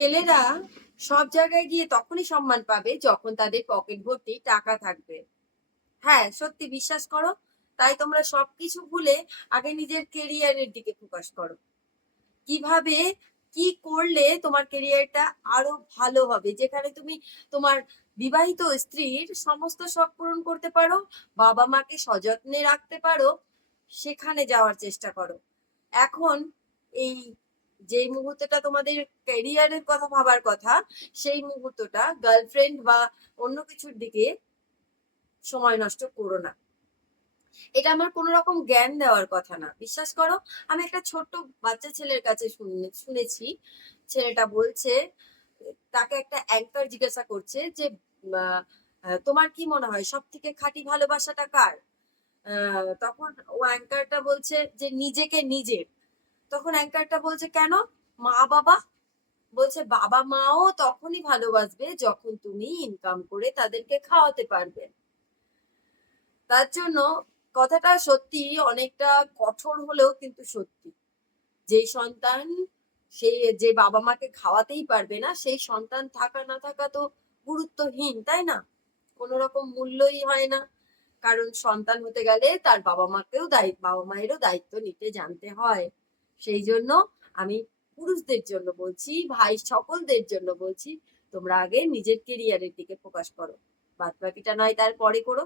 ছেলেরা সব জায়গায় গিয়ে তখনই সম্মান পাবে যখন তাদের পকেট ভর্তি টাকা থাকবে। হ্যাঁ সত্যি বিশ্বাস করো, তাই তোমরা সবকিছু ভুলে আগে নিজের কেরিয়ারের দিকে ফোকাস করো। কীভাবে, কি করলে তোমার কেরিয়ারটা আরও ভালো হবে? যেখানে তুমি তোমার বিবাহিত স্ত্রীর সমস্ত শখ পূরণ করতে পারো, বাবা মাকে সযত্নে রাখতে পারো, সেখানে যাওয়ার চেষ্টা করো। এখন এই যে মুহূর্তটা তোমাদের ক্যারিয়ারের কথা ভাবার কথা, সেই মুহূর্তটা গার্লফ্রেন্ড বা অন্য কিছুর দিকে সময় নষ্ট করো না। এটা আমার কোনো রকম জ্ঞান দেওয়ার কথা না। বিশ্বাস করো, আমি একটা ছোট্ট বাচ্চা ছেলের কাছে শুনে- শুনেছি, ছেলেটা বলছে, তাকে একটা অ্যাঙ্কার জিজ্ঞাসা করছে যে তোমার কি মনে হয় সব থেকে খাঁটি ভালোবাসাটা কার? তখন ও অ্যাঙ্কারটা বলছে যে, নিজেকে নিজের। তখন একটা বলছে, কেন? মা বাবা? বলছে, বাবা মাও তখনই ভালোবাসবে যখন তুমি ইনকাম করে তাদেরকে খাওয়াতে পারবে। তার জন্য কথাটা সত্যি অনেকটা কঠোর হলেও কিন্তু সত্যি। যেই সন্তান সে যে বাবা মাকে খাওয়াতেই পারবে না, সেই সন্তান থাকা না থাকা তো গুরুত্বহীন, তাই না? কোনো রকম মূল্যই হয় না। কারণ সন্তান হতে গেলে তার বাবা মাকেও দায়িত্ব বাবা মায়েরও দায়িত্ব নিতে জানতে হয়। সেই জন্য আমি পুরুষদের জন্য বলছি, ভাই সকলদের জন্য বলছি, তোমরা আগে নিজের কেরিয়ারের দিকে ফোকাস করো। বাদ বাকিটা নয় তারপরে করো।